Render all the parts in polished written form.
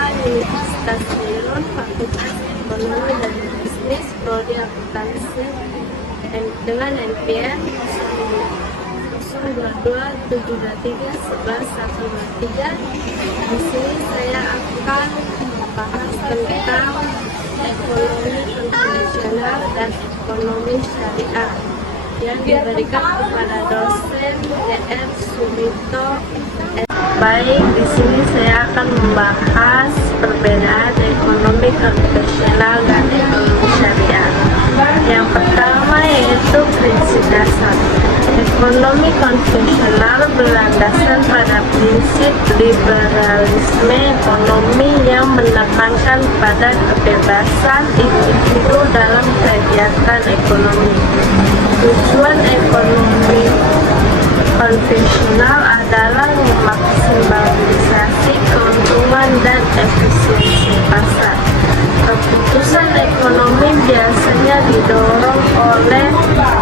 Universitas Beirut, Fakultas Ekonomi dan Bisnis, Prodi Akuntansi, dengan NPM 022-723-11-123. Di sini saya akan membahas tentang ekonomi konvensional dan ekonomi syariah yang diberikan kepada dosen DR Sumito. Baik, di sini saya akan membahas perbedaan ekonomi konvensional dan ekonomi syariah. Yang pertama yaitu prinsip dasar. Ekonomi konvensional berlandaskan pada prinsip liberalisme ekonomi yang menekankan pada kebebasan individu dalam kegiatan ekonomi. Tujuan ekonomi konvensional adalah memaksimalisasi keuntungan dan efisiensi pasar. Keputusan ekonomi biasanya didorong oleh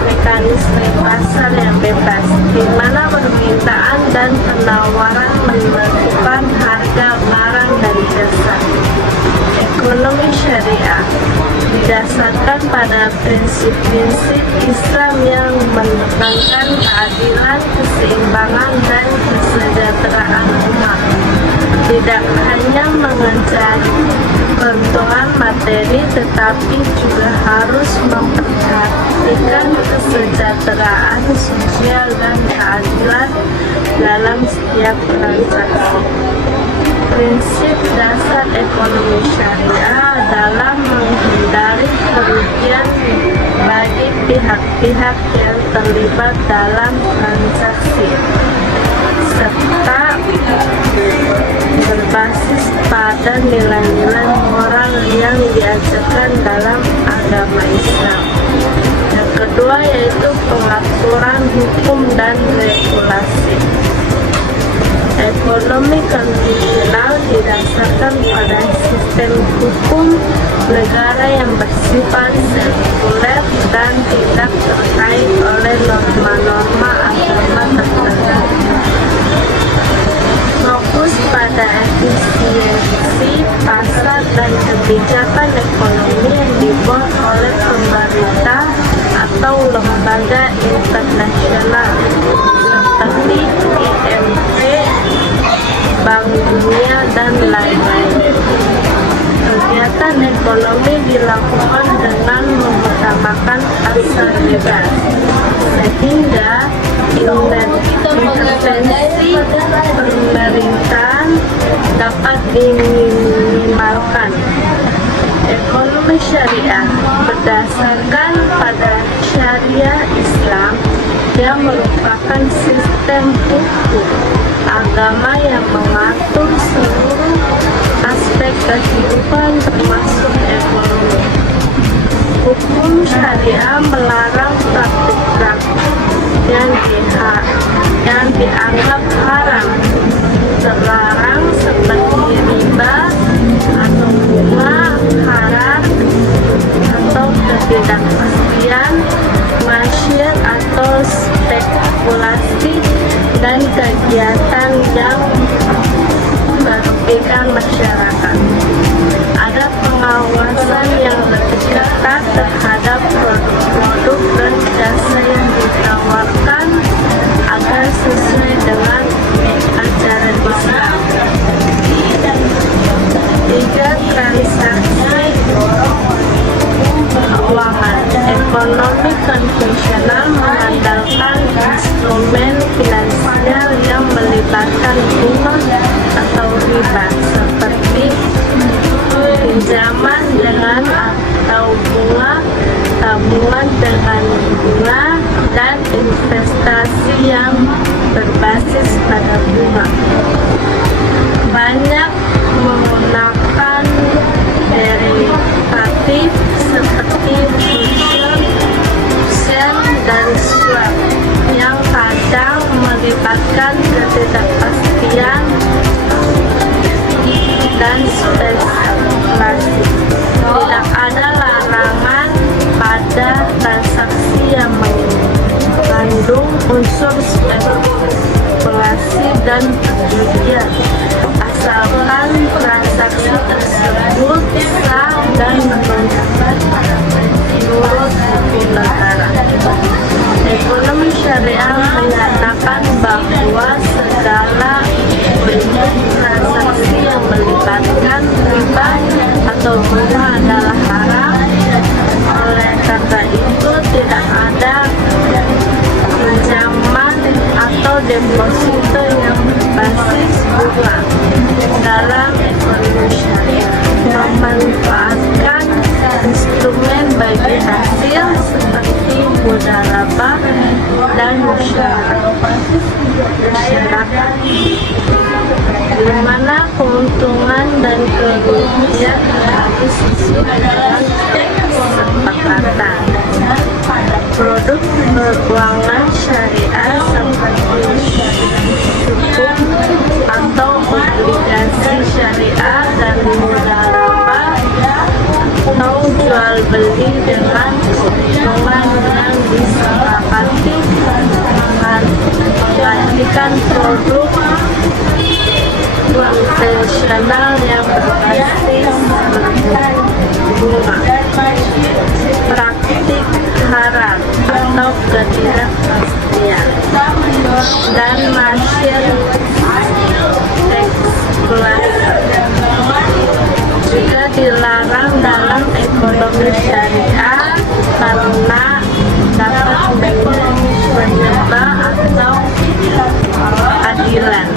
mekanisme pasar yang bebas, di mana permintaan dan penawaran menentukan harga barang dan jasa. Ekonomi syariah didasarkan pada prinsip-prinsip Islam yang menekankan keadilan, keseimbangan, dan kesejahteraan umat. Tidak hanya mengejar keuntungan materi, tetapi juga harus memperhatikan kesejahteraan sosial dan keadilan dalam setiap transaksi. Prinsip dasar ekonomi syariah adalah menghindari kerugian bagi pihak-pihak yang terlibat dalam transaksi, serta berbasis pada nilai-nilai moral yang diajarkan dalam agama Islam. Yang kedua yaitu pengaturan hukum dan regulasi. Ekonomi konvensional didasarkan pada sistem hukum negara yang bersifat sekuler dan tidak terkait oleh norma-norma agama tertentu. Fokus pada efisiensi pasar dan kebijakan ekonomi yang dibuat oleh pemerintah atau lembaga internasional seperti IMF, Bank Dunia, dan lain-lain. Kegiatan ekonomi dilakukan dengan mengutamakan pasar bebas, sehingga intervensi pemerintahan dapat diminimalkan. Ekonomi syariah berdasarkan pada syariah Islam yang merupakan sistem hukum agama yang mengatur seluruh aspek kehidupan termasuk ekonomi. Hukum syariah melarang praktik-praktik yang dianggap haram, terlarang seperti riba atau bunga haram atau ketidakpastian, masyir atau spekulasi, dan kegiatan yang merugikan masyarakat. Ada pengawasan yang lebih ketat terhadap produk-produk dan jasa yang ditawarkan agar sesuai dengan ajaran Islam. 3. Transaksi keuangan. Ekonomi konvensional mengandalkan instrumen finansial yang melibatkan bunga atau riba, seperti pinjaman dengan atau bunga, tabungan dengan bunga, dan investasi yang berbasis pada bunga. Banyak menggunakan derivatif seperti fusion dan swap yang kadang melibatkan ketidakpastian dan spekulasi. Tidak ada larangan pada transaksi yang mengandung unsur spekulasi. sesuai dengan kesepakatan. Produk keuangan syariah seperti sukuk atau obligasi syariah dan mudharabah atau jual beli dengan keuntungan yang disepakati menggantikan produk konvensional yang berbasis bunga. Praktik haram atau ketidakpastian dan market eksploitasi juga dilarang dalam ekonomi syariah karena dapat menyembah atau adilan.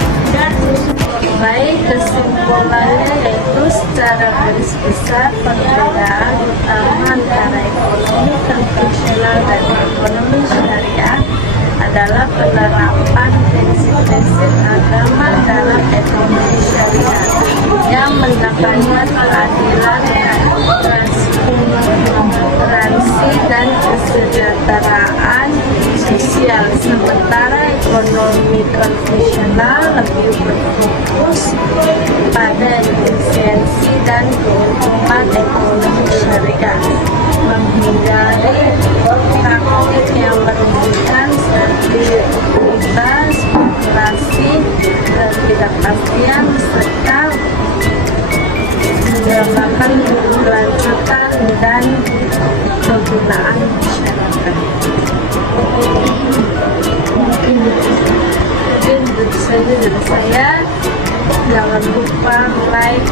Baik, kesimpulannya yaitu secara garis besar perbedaan utama antara ekonomi konvensional dan ekonomi syariah adalah penerapan prinsip-prinsip agama dalam ekonomi syariah yang menekankan keadilan, transparansi dan kesejahteraan sosial, sementara ekonomi konvensional lebih berfokus pada efisiensi dan keuntungan ekonomi syariah, menghindari praktik yang merugikan stabilitas, spekulasi, ketidakpastian serta mengembangkan keberlanjutan dan penggunaan masyarakat. Mungkin itu saja dari saya. Jangan lupa like,